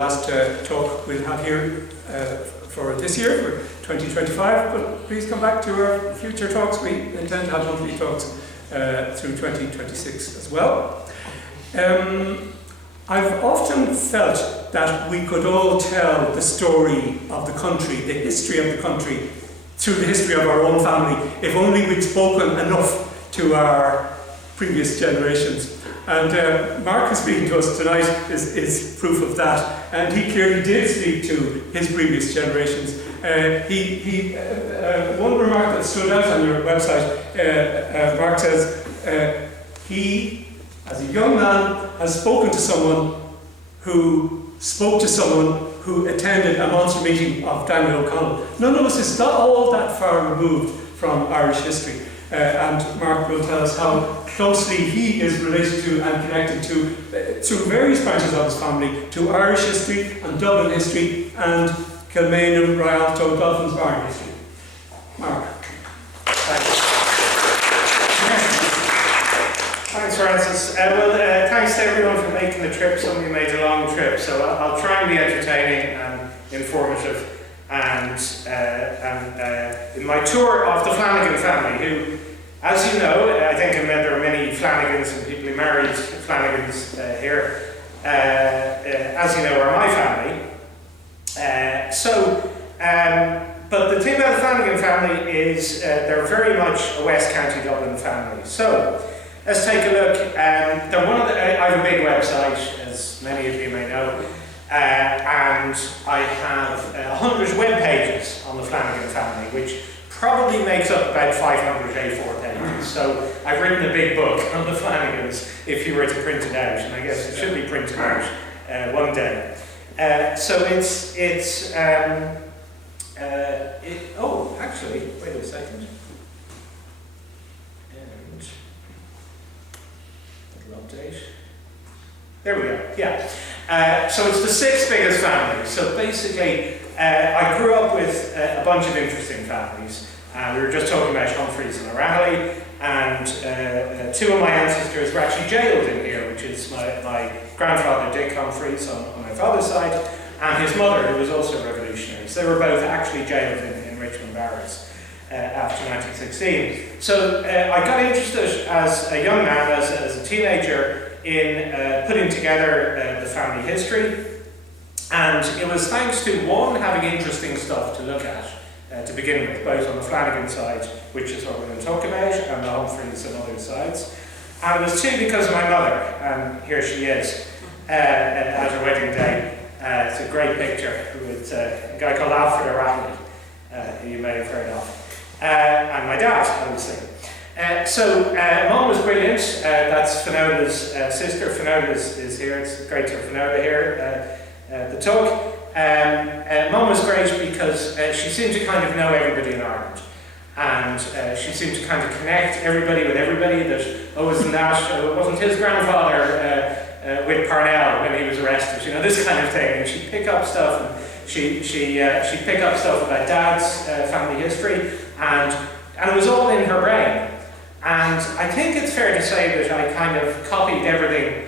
Last talk we'll have here for this year, for 2025, but please come back to our future talks. We intend to have monthly talks through 2026 as well. I've often felt that we could all tell the story of the country, the history of the country, through the history of our own family, if only we'd spoken enough to our previous generations. And Mark is speaking to us tonight is proof of that. And he clearly did speak to his previous generations. One remark that stood out on your website, Mark says, he, as a young man, has spoken to someone who spoke to someone who attended a monster meeting of Daniel O'Connell. None of us is not all that far removed from Irish history. And Mark will tell us how closely he is related to and connected to, through various branches of his family, to Irish history and Dublin history and Kilmaine and Rialt, Dolphins Bar history. Mark. Thanks, Francis. Thanks to everyone for making the trip. Some of you made a long trip, so I'll try and be entertaining and informative. And in my tour of the Flanagan family, who, as you know, I think there are many Flanagans and people who married Flanagans here, as you know, are my family. But the thing about the Flanagan family is they're very much a West County Dublin family. So let's take a look. They're one of the, I have a big website, as many of you may know. And I have 100 web pages on the Flanagan family, which probably makes up about 500 A4 pages. So I've written a big book on the Flanagans if you were to print it out, and I guess it should be printed out one day. So oh, actually, wait a second. And little update. There we go, yeah. So it's the sixth biggest family. So basically, I grew up with a bunch of interesting families. We were just talking about Humphreys and O'Reilly, and two of my ancestors were actually jailed in here, which is my grandfather Dick Humphreys on my father's side, and his mother, who was also a revolutionary. So they were both actually jailed in Richmond Barracks after 1916. So I got interested as a young man, as a teenager, in putting together the family history, and it was thanks to one, having interesting stuff to look at to begin with, both on the Flanagan side, which is what we're going to talk about, and the Humphreys and other sides, and it was two, because of my mother, and here she is at her wedding day. It's a great picture with a guy called Alfred O'Reilly, who you may have heard of, and my dad, obviously. Mom was brilliant. That's Finoda's sister. Finoda is here. It's great to have Finoda here at the talk. Mom was great because she seemed to kind of know everybody in Ireland. And she seemed to kind of connect everybody with everybody. That, wasn't his grandfather with Parnell when he was arrested? You know, this kind of thing. And she'd pick up stuff. And she'd pick up stuff about Dad's family history. And it was all in her brain. And I think it's fair to say that I kind of copied everything,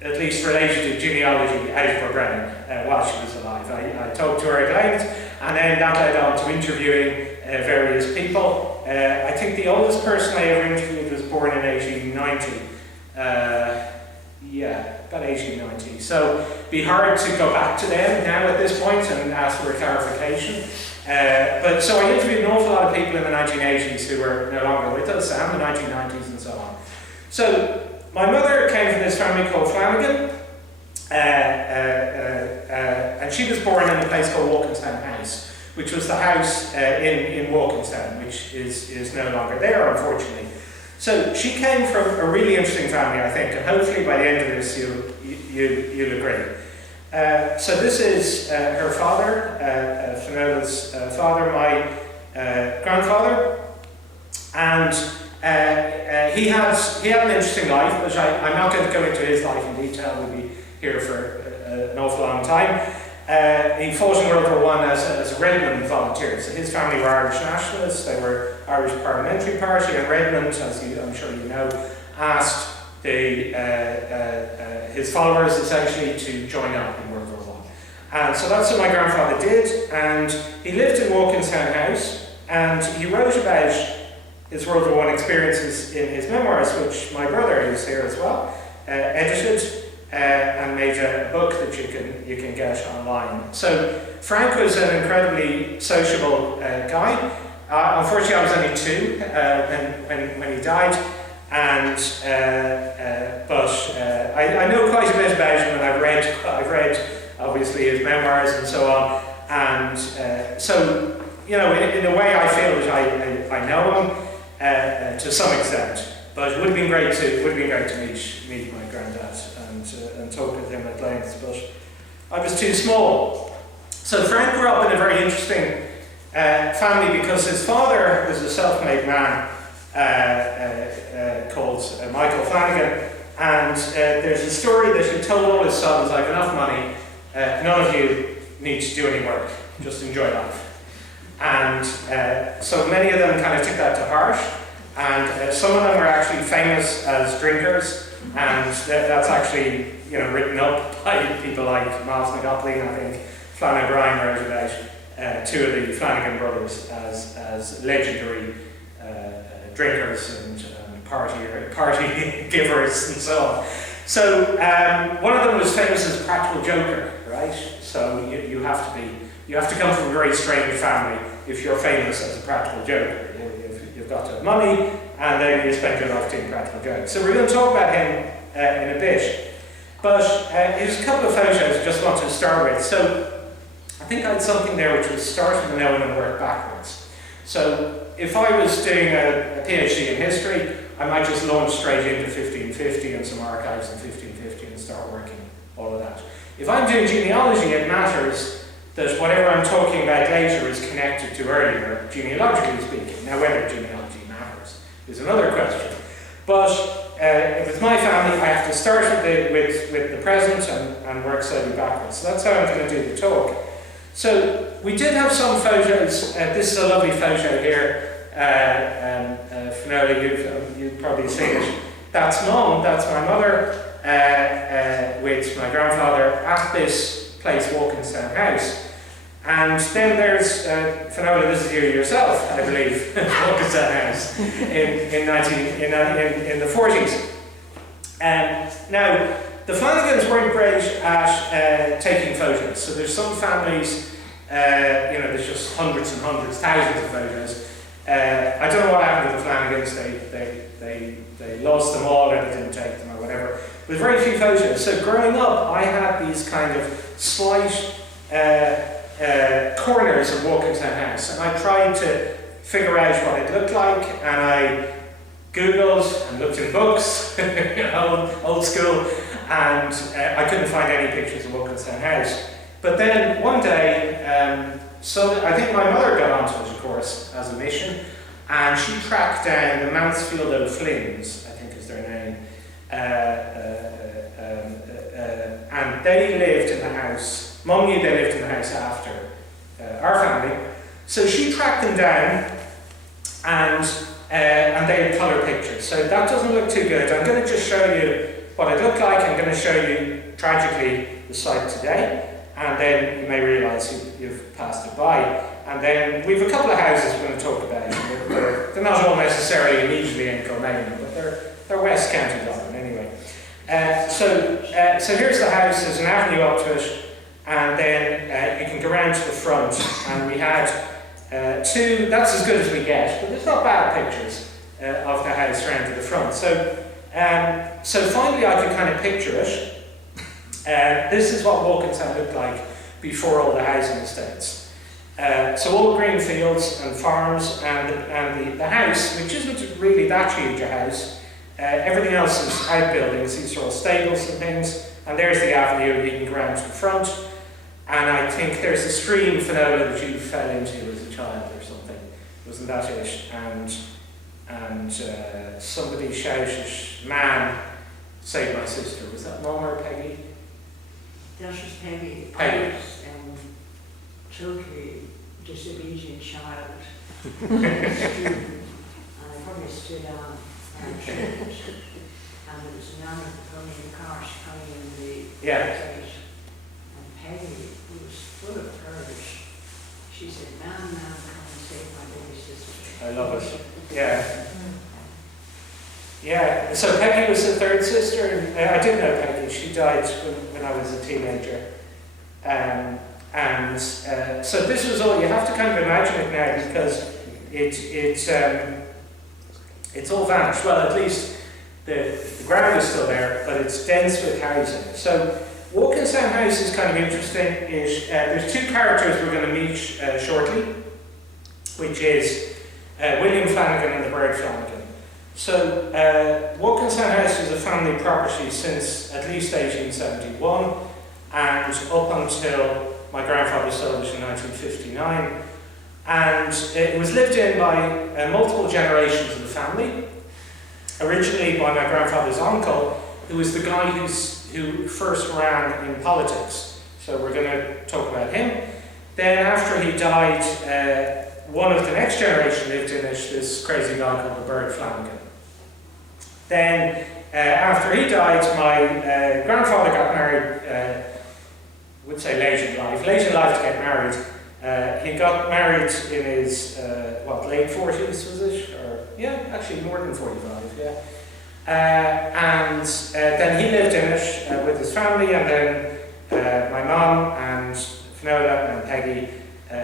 at least related to genealogy, out of her brain while she was alive. I talked to her at length, and then that led on to interviewing various people. I think the oldest person I ever interviewed was born in 1890. About 1890. So it'd be hard to go back to them now at this point and ask for a clarification. So I interviewed an awful lot of people in the 1980s who were no longer with us, and the 1990s and so on. So my mother came from this family called Flanagan, and she was born in a place called Walkinstown House, which was the house in Walkinstown, which is no longer there, unfortunately. So she came from a really interesting family, I think, and hopefully by the end of this you'll agree. So this is her father, Finoda's father, my grandfather, and he had an interesting life, which I'm not going to go into his life in detail. We'll be here for an awful long time. He fought in World War I as a Redmond volunteer. So his family were Irish nationalists. They were Irish Parliamentary Party, and Redmond, as I'm sure you know, asked his followers essentially to join up in World War I. And so that's what my grandfather did, and he lived in Walkinstown House, and he wrote about his World War I experiences in his memoirs, which my brother, who's here as well, edited and made a book that you can get online. So Frank was an incredibly sociable guy. Unfortunately, I was only 2 when he died, and I know quite a bit about him, and I've read obviously his memoirs and so on. And so, you know, in a way, I feel that I know him to some extent. But it would have been great to meet my granddad and talk with him at length. But I was too small. So Frank grew up in a very interesting family because his father was a self-made man called Michael Flanagan, and there's a story that he told all his sons, "I have enough money, none of you need to do any work, just enjoy life." And so many of them kind of took that to heart, and some of them were actually famous as drinkers, and that's actually, you know, written up by people like Miles McGoplin. I think Flanagan wrote about 2 of the Flanagan brothers as legendary drinkers and party givers and so on. So one of them was famous as a practical joker, right? So you have to come from a very strange family if you're famous as a practical joker. You've got to have money, and then you spend your life doing practical jokes. So we're going to talk about him in a bit. But here's a couple of photos I just wanted to start with. So I think I had something there which was start with the known and work backwards. So if I was doing a PhD in history, I might just launch straight into 1550 and some archives in 1550 and start working all of that. If I'm doing genealogy, it matters that whatever I'm talking about later is connected to earlier, genealogically speaking. Now, whether genealogy matters is another question. But if it's my family, I have to start with the present and work slowly backwards. So that's how I'm going to do the talk. So we did have some photos. This is a lovely photo here. Finola, you've probably seen it. That's Mum, that's my mother, with my grandfather at this place, Walkinstown House. And then there's, Finola, this is you yourself, I believe, Walkinstown House, in the 40s. Now, the Flanagans weren't great at taking photos. So there's some families, you know, there's just hundreds and hundreds, thousands of photos. I don't know what happened to the Flanagans. They lost them all, or they didn't take them, or whatever. But very few photos. So growing up, I had these kind of slight corners of Walkinstown House, and I tried to figure out what it looked like, and I Googled and looked in books, old school, and I couldn't find any pictures of Walkinstown House. But then one day, so I think my mother got onto it, of course, as a mission, and she tracked down the Mansfield O'Flynn's, I think is their name, and they lived in the house. Mum knew they lived in the house after our family, so she tracked them down, and they had colour pictures. So that doesn't look too good. I'm going to just show you what it looked like. I'm going to show you, tragically, the site today. And then you may realise you've passed it by. And then we have a couple of houses we're going to talk about. They're not all necessarily immediately in Crumlin, but they're West County Dublin anyway. So here's the house. There's an avenue up to it, and then you can go around to the front. And we had 2. That's as good as we get, but there's not bad pictures of the house around to the front. So finally, I could kind of picture it. This is what Walkinstown looked like before all the housing estates. So all green fields and farms, and the house, which isn't really that huge a house. Everything else is outbuildings. These are all stables and things. And there's the avenue. You can go around to the front. And I think there's a stream, Finola, that you fell into as a child or something. Wasn't that it? And somebody shouted, "Man, save my sister." Was that Mum or Peggy? That was Peggy. Peggy. I was totally disobedient child. And I probably stood on and there was a man coming in the cars coming in the gate. And Peggy was She said, "Now, come and save my baby sister." I love it. Yeah. Yeah. So Peggy was the third sister. And I didn't know Peggy. She died when I was a teenager. So this was all. You have to kind of imagine it now because it's all vanished. Well, at least the ground is still there, but it's dense with housing. So Walkinstown House is kind of interesting. There's two characters we're going to meet shortly, which is William Flanagan and the bird Flanagan. So Walkinstown House was a family property since at least 1871 and up until my grandfather sold it in 1959. And it was lived in by multiple generations of the family. Originally by my grandfather's uncle, who was the guy who first ran in politics. So we're going to talk about him. Then after he died, one of the next generation lived in it, this crazy guy called the bird Flanagan. Then after he died, my grandfather got married, I would say late in life to get married. He got married in his, late 40s, was it? Or, yeah, actually more than 45, yeah. Then he lived in it with his family, and then my mum and Finola and Peggy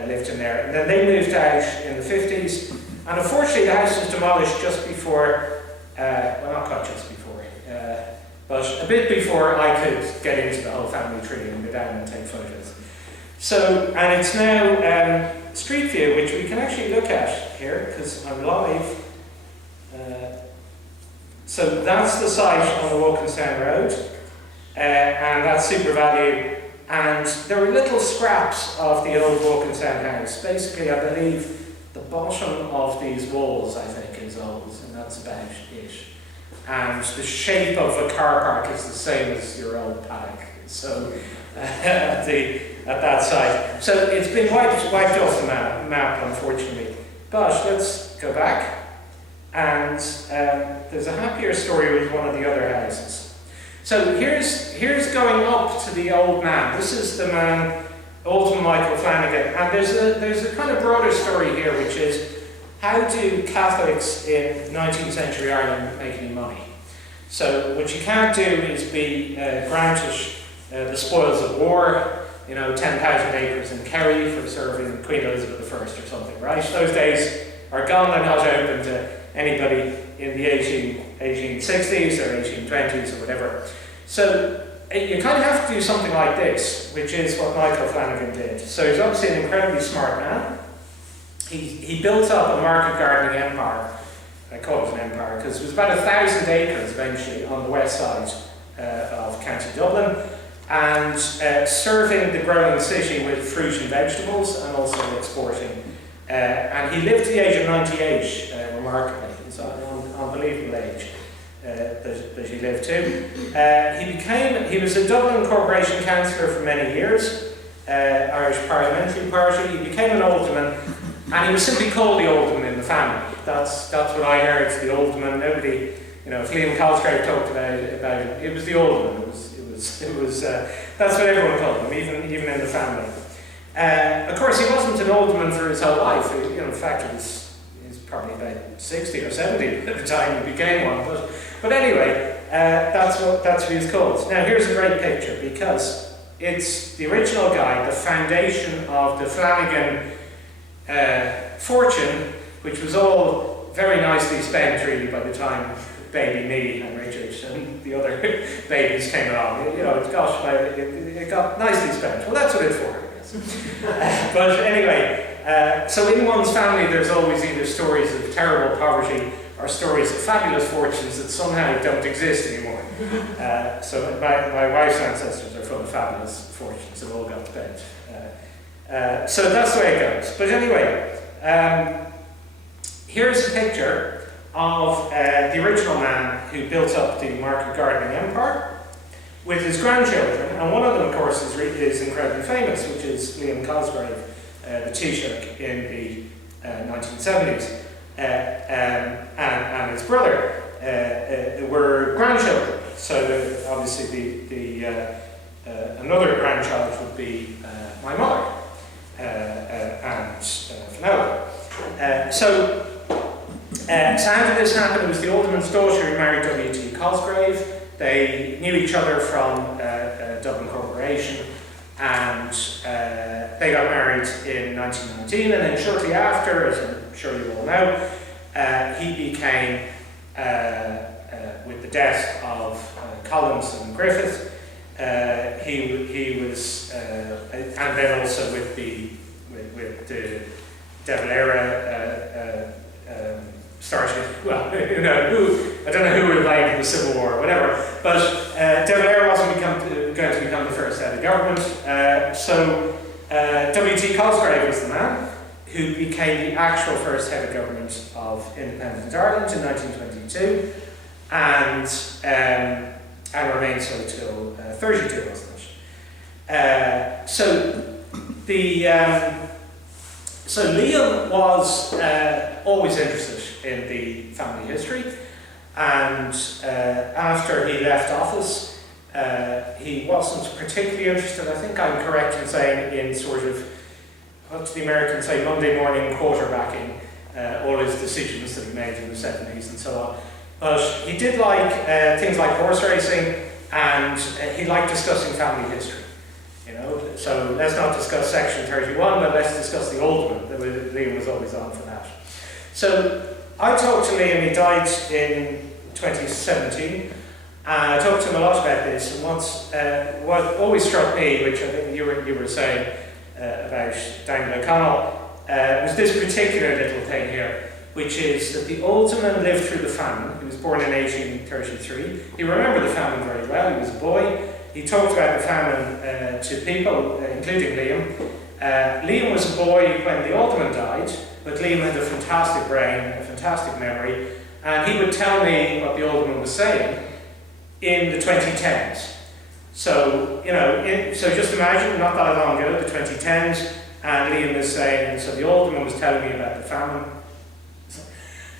lived in there. And then they moved out in the 50s, and unfortunately the house was demolished just before, not quite just before, but a bit before I could get into the whole family tree and go down and take photos. So, and it's now Street View, which we can actually look at here, because I'm live. So that's the site on the Walkinstown Road, and that's Super Value. And there were little scraps of the old Walkinstown house. Basically, I believe the bottom of these walls, I think, is old, and that's about it. And the shape of a car park is the same as your old paddock. So at that site. So it's been wiped off the map, unfortunately. But let's go back. And there's a happier story with one of the other houses. So here's going up to the old man. This is the man, Old Michael Flanagan. And there's a kind of broader story here, which is how do Catholics in 19th century Ireland make any money? So what you can't do is be granted the spoils of war, 10,000 acres in Kerry for serving Queen Elizabeth I or something, right? Those days are gone. They're not open to anybody in the 1860s or 1820s or whatever. So you kind of have to do something like this, which is what Michael Flanagan did. So he's obviously an incredibly smart man. He built up a market gardening empire. I call it an empire because it was about 1,000 acres eventually on the west side of County Dublin, and serving the growing city with fruit and vegetables, and also exporting. And he lived to the age of 98, remarkably. It's an unbelievable age that he lived to. He was a Dublin Corporation councillor for many years, Irish Parliamentary Party. He became an alderman, and he was simply called the alderman in the family. That's what I heard, the alderman. Nobody, if Liam Cosgrave talked about it, it was the alderman. It was that's what everyone called him, even in the family. Of course, he wasn't an alderman for his whole life. In fact, he was probably about 60 or 70 at the time he became one. But anyway, that's what he was called. Now, here's a great picture because it's the original guy, the foundation of the Flanagan fortune, which was all very nicely spent, really, by the time baby me and Richard and the other babies came along. It got nicely spent. Well, that's what it's for. But anyway, so in one's family there's always either stories of terrible poverty or stories of fabulous fortunes that somehow don't exist anymore. So my wife's ancestors are full of fabulous fortunes that all got spent. So that's the way it goes. But anyway, here's a picture of the original man who built up the market gardening empire with his grandchildren, and one of them, of course, is incredibly famous, which is Liam Cosgrave, the Taoiseach in the 1970s, and his brother were grandchildren. So obviously another grandchild would be my mother, and How did this happen? It was the alderman's daughter who married W.T. Cosgrave. They knew each other from Dublin Corporation, and they got married in 1919, and then shortly after, as I'm sure you all know, he became, with the death of Collins and Griffith, he was, and then also with the De Valera started, well, I don't know who would have died in the Civil War or whatever, but De Valera wasn't going to become the first head of government, so W.T. Cosgrave was the man who became the actual first head of government of independent Ireland in 1922, and remained so till 32, wasn't it? So Liam was always interested in the family history, and after he left office, he wasn't particularly interested, I think I'm correct in saying, in sort of, what do the Americans say, Monday morning quarterbacking all his decisions that he made in the 70s and so on. But he did like things like horse racing, and he liked discussing family history. So let's not discuss Section 31, but let's discuss the Alderman. Liam was always on for that. So I talked to Liam, he died in 2017, and I talked to him a lot about this, and what always struck me, which I think you were saying about Daniel O'Connell, was this particular little thing here, which is that the Alderman lived through the famine. He was born in 1833. He remembered the famine very well. He was a boy. He talked about the famine to people, including Liam. Liam was a boy when the Alderman died, but Liam had a fantastic brain, a fantastic memory, and he would tell me what the Alderman was saying in the 2010s. So, so just imagine, not that long ago, the 2010s, and Liam was saying, so the Alderman was telling me about the famine.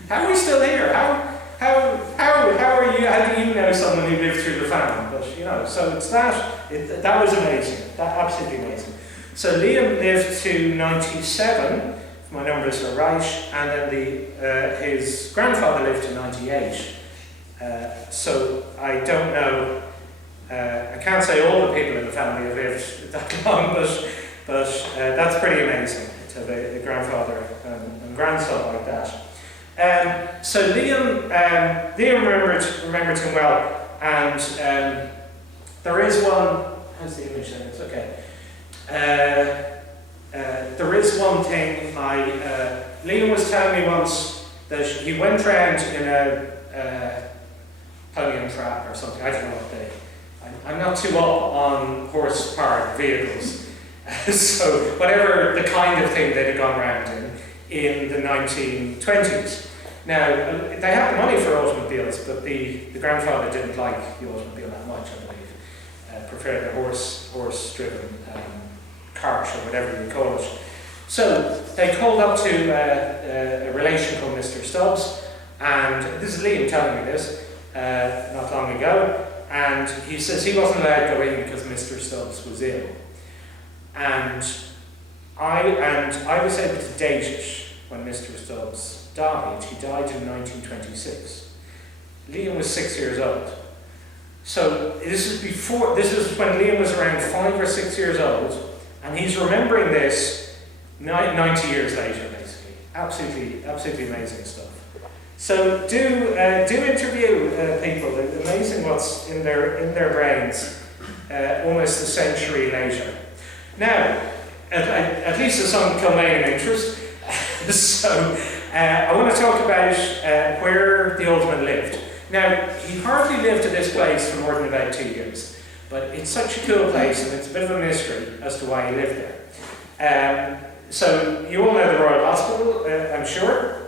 How are we still here? How are you? How do you know someone who lived through the famine? But so it's that was amazing. That absolutely amazing. So Liam lived to 97, if my numbers are right, and then his grandfather lived to 98. So I don't know. I can't say all the people in the family have lived that long, but that's pretty amazing to have a grandfather and grandson like that. So Liam remembered him well, and there is one. How's the image then? It's okay. There is one thing. Liam was telling me once that he went round in a pony and trap or something. I don't know what they. I'm not too up on horse-powered vehicles, so whatever the kind of thing they'd have gone around in the 1920s. Now, they had the money for automobiles, but the grandfather didn't like the automobile that much, I believe. Preferred the horse-driven cart, or whatever you call it. So they called up to a relation called Mr. Stubbs, and this is Liam telling me this not long ago, and he says he wasn't allowed to go in because Mr. Stubbs was ill. And I was able to date it when Mr. Stubbs died. He died in 1926. Liam was 6 years old. So this is when Liam was around 5 or 6 years old, and he's remembering this 90 years later, basically. Absolutely amazing stuff. So do interview people. It's amazing what's in their brains almost a century later. Now, at least there's some Kilmainham interest. So I want to talk about where the Alderman lived. Now, he hardly lived at this place for more than about 2 years, but it's such a cool place, and it's a bit of a mystery as to why he lived there. So you all know the Royal Hospital, I'm sure.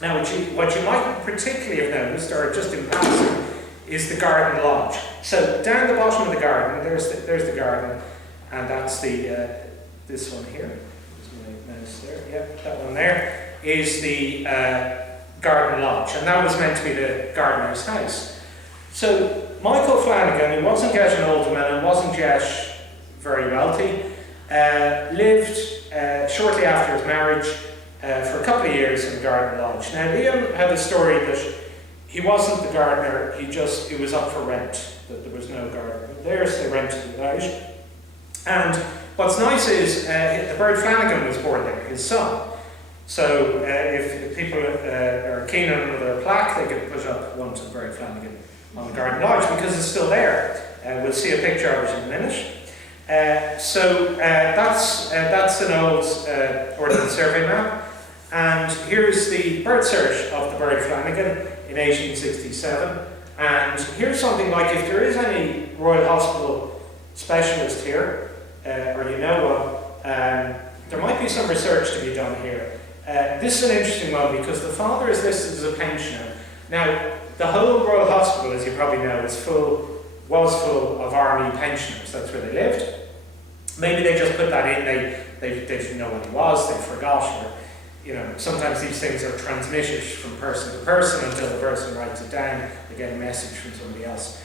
Now, what you might particularly have noticed, or just in passing, is the garden lodge. So down the bottom of the garden, there's the garden, and that's this one here. There's my mouse there. Yep, that one there is the garden lodge, and that was meant to be the gardener's house. So Michael Flanagan, who wasn't yet an alderman and wasn't yet very wealthy, lived shortly after his marriage for a couple of years in the garden lodge. Now Liam had a story that he wasn't the gardener, it was up for rent, that there was no gardener there, so they rented it out. And what's nice is the bird Flanagan was born there, his son. So if people are keen on another plaque, they could put up one to bird Flanagan on the garden lodge because it's still there. We'll see a picture of it in a minute. That's an old Ordnance Survey map. And here's the bird search of the bird Flanagan in 1867. And here's something like, if there is any Royal Hospital specialist here, or you know one, there might be some research to be done here. This is an interesting one because the father is listed as a pensioner. Now, the whole Royal Hospital, as you probably know, was full of army pensioners. That's where they lived. Maybe they just put that in, they didn't know what it was, they forgot, or sometimes these things are transmitted from person to person until the person writes it down, they get a message from somebody else.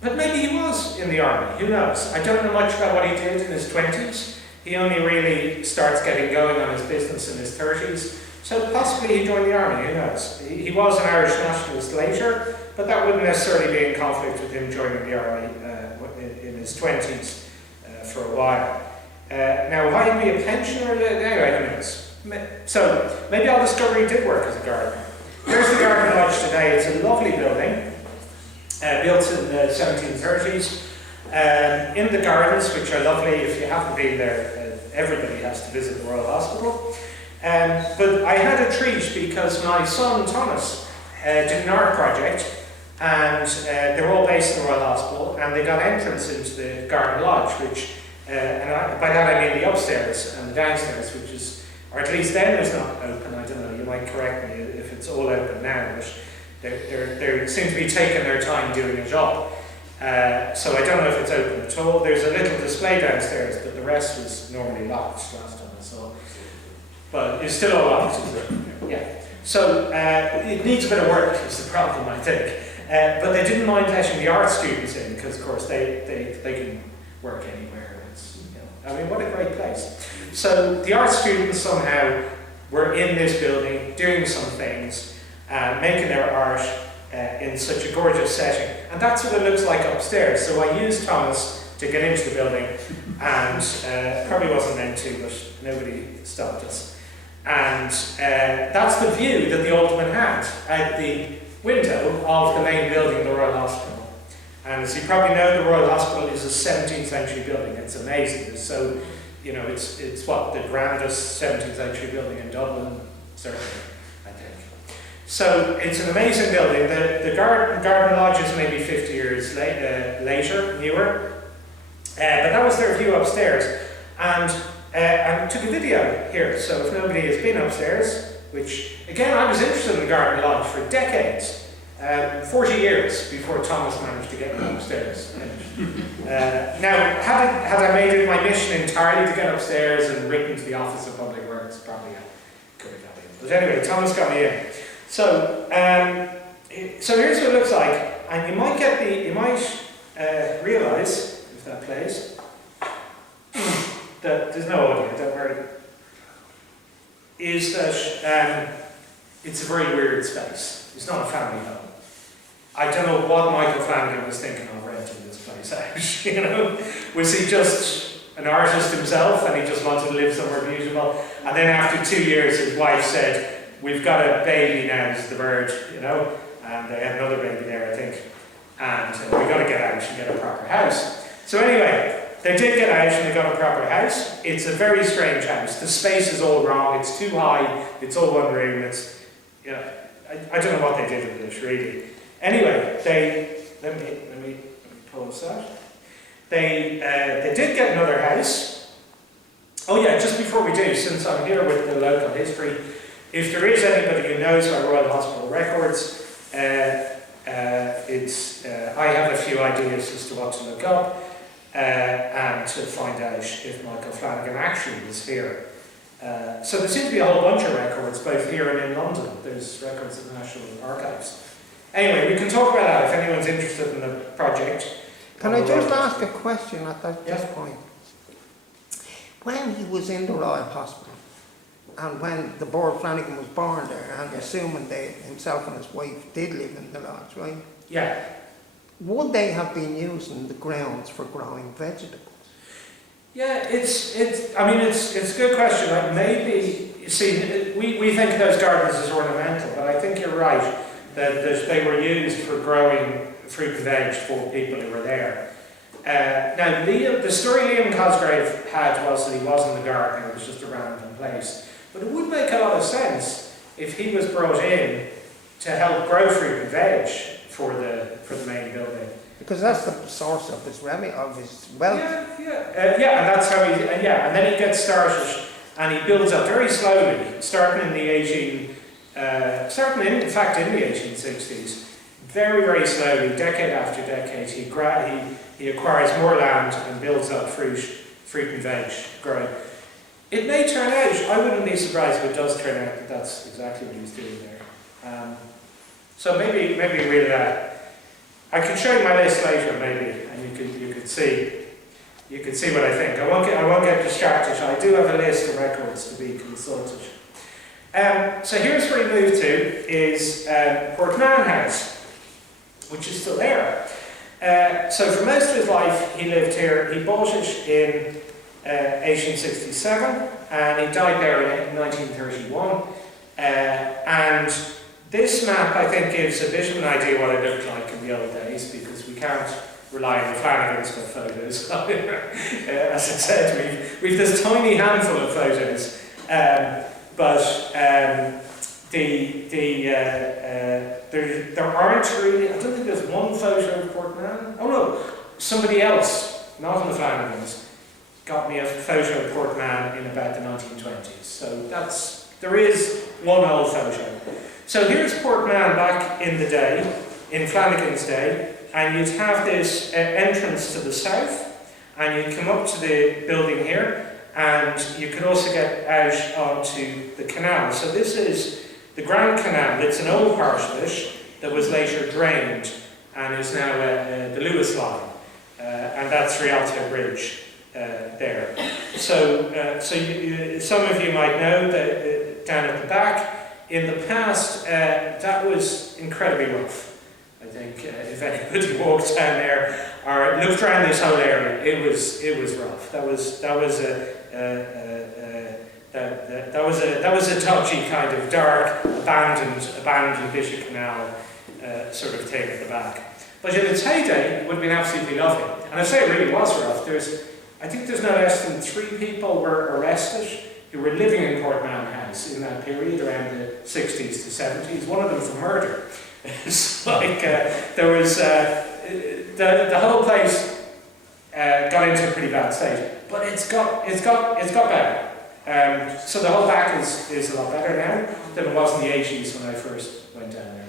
But maybe he was in the army, who knows? I don't know much about what he did in his 20s. He only really starts getting going on his business in his 30s. So possibly he joined the army, who knows? He was an Irish nationalist later, but that wouldn't necessarily be in conflict with him joining the army in his 20s for a while. Now, why be a pensioner? Anyway, who knows? So maybe I'll discover he did work as a gardener. Here's the garden lodge today. It's a lovely building, built in the 1730s. In the gardens, which are lovely. If you haven't been there, everybody has to visit the Royal Hospital. But I had a treat because my son Thomas did an art project, and they're all based in the Royal Hospital, and they got entrance into the garden lodge, which, by that I mean the upstairs and the downstairs, which is, or at least then is not open. I don't know, you might correct me if it's all open now, but they seem to be taking their time doing a job. So I don't know if it's open at all. There's a little display downstairs, but the rest was normally locked last time I saw. But it's still all locked, is it? Yeah. So it needs a bit of work, is the problem, I think. But they didn't mind letting the art students in, because of course they can work anywhere. I mean, what a great place. So the art students somehow were in this building, doing some things, making their art in such a gorgeous setting. And that's what it looks like upstairs. So I used Thomas to get into the building, and probably wasn't meant to, but nobody stopped us. And that's the view that the Alderman had out the window of the main building of the Royal Hospital. And as you probably know, the Royal Hospital is a 17th century building. It's amazing. It's so, it's what, the grandest 17th century building in Dublin, certainly, I think. So it's an amazing building. The garden lodge is maybe 50 years later, newer. But that was their view upstairs. And I took a video here, so if nobody has been upstairs, which, again, I was interested in the garden lodge for decades, 40 years before Thomas managed to get me upstairs. Now, had I made it my mission entirely to get upstairs and written to the Office of Public Works, probably I could have got in. But anyway, Thomas got me in. So here's what it looks like, and you might realise, if that plays, that there's no audio, don't worry, is that it's a very weird space. It's not a family home. I don't know what Michael Flanagan was thinking of renting this place out, Was he just an artist himself and he just wanted to live somewhere beautiful? And then after 2 years his wife said, we've got a baby now, it's the bird, and they had another baby there, I think. And we got to get out and get a proper house. So anyway, they did get out and they got a proper house. It's a very strange house. The space is all wrong. It's too high. It's all one room. It's, I don't know what they did with it really. Anyway, let me pause that. They did get another house. Oh yeah, just before we do, since I'm here with the local history, if there is anybody who knows our Royal Hospital records, I have a few ideas as to what to look up. And to find out if Michael Flanagan actually was here. So there seems to be a whole bunch of records, both here and in London. There's records in the National Archives. Anyway, we can talk about that if anyone's interested in the project. Can I just ask a question at this point? when he was in the Royal Hospital, and when the boy Flanagan was born there, and assuming they, himself and his wife did live in the lodge, right? Yeah. Would they have been using the grounds for growing vegetables? Yeah, it's a good question. Like maybe, you see, we think of those gardens as ornamental, but I think you're right that they were used for growing fruit and veg for people who were there. Now, the story Liam Cosgrave had was that he wasn't the gardener, it was just a random place. But it would make a lot of sense if he was brought in to help grow fruit and veg for the main building. Because that's the source of his revenue, of his wealth. And that's how and then he gets started, and he builds up very slowly, starting in the 1860s, very, very slowly, decade after decade, he acquires more land and builds up fruit and veg growing. It may turn out, I wouldn't be surprised if it does turn out that that's exactly what he's doing there. So maybe we'll, I can show you my list later, maybe, and you could see what I think. I won't get distracted. I do have a list of records to be consulted. So here's where he moved to, is Portman House, which is still there. So for most of his life he lived here. He bought it in 1867 and he died there in 1931. And this map, I think, gives a bit of an idea what it looked like in the old days, because we can't rely on the Flanagans for photos. As I said, we've this tiny handful of photos, but there aren't really. I don't think there's one photo of Portman. Oh no, somebody else, not in the Flanagans, got me a photo of Portman in about the 1920s. So there is one old photo. So here's Portman back in the day, in Flanagan's day, and you'd have this entrance to the south, and you'd come up to the building here, and you could also get out onto the canal. So this is the Grand Canal. It's an old part of it that was later drained and is now the Lewis line, and that's Rialt Bridge there. So, some of you might know that down at the back, in the past, that was incredibly rough. I think if anybody walked down there or looked around this whole area, it was rough. That was a dodgy kind of dark, abandoned bit of canal sort of thing at the back. But in its heyday, it would have been absolutely lovely. And I say it really was rough. I think there's no less than 3 people were arrested who were living in Portman House in that period, around the 60s to 70s, one of them for murder. It's like, there was, the whole place got into a pretty bad state, but it's got better. So the whole back is a lot better now than it was in the 80s when I first went down there.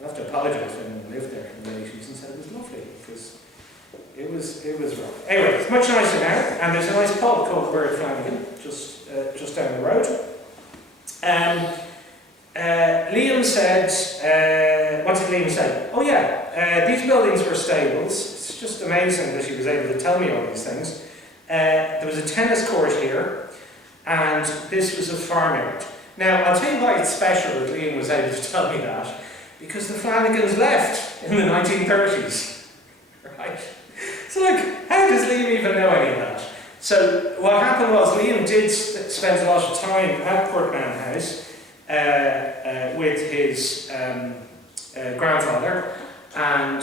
I have to apologise to anyone who lived there in the 80s and said it was lovely, because it was rough. Anyway, it's much nicer now, and there's a nice pub called Bird Flanagan, just down the road. Liam said, what did Liam say? Oh yeah, these buildings were stables. It's just amazing that he was able to tell me all these things. There was a tennis court here, and this was a farmyard. Now, I'll tell you why it's special that Liam was able to tell me that, because the Flanagans left in the 1930s, right? So like, how does Liam even know any of that? So what happened was Liam did spend a lot of time at Portman House with his grandfather, and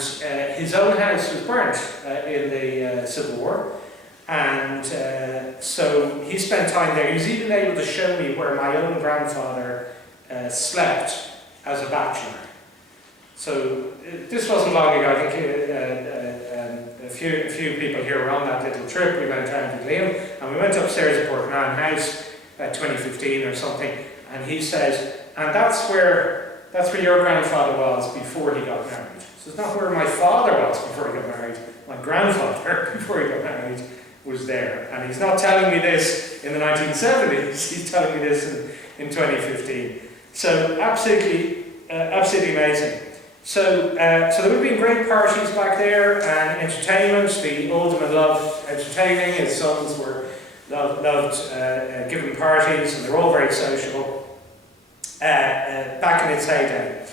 his own house was burnt in the Civil War, and so he spent time there. He was even able to show me where my own grandfather slept as a bachelor. So this wasn't long ago. I think a few people here were on that little trip. We went down to Liam, and we went upstairs at Portman House at 2015 or something, and he says, and that's where your grandfather was before he got married. So it's not where my father was before he got married. My grandfather, before he got married, was there. And he's not telling me this in the 1970s, he's telling me this in 2015. So absolutely amazing. So there would have been great parties back there and entertainment. The Alderman loved entertaining. His sons were loved giving parties, and they're all very sociable back in its heyday.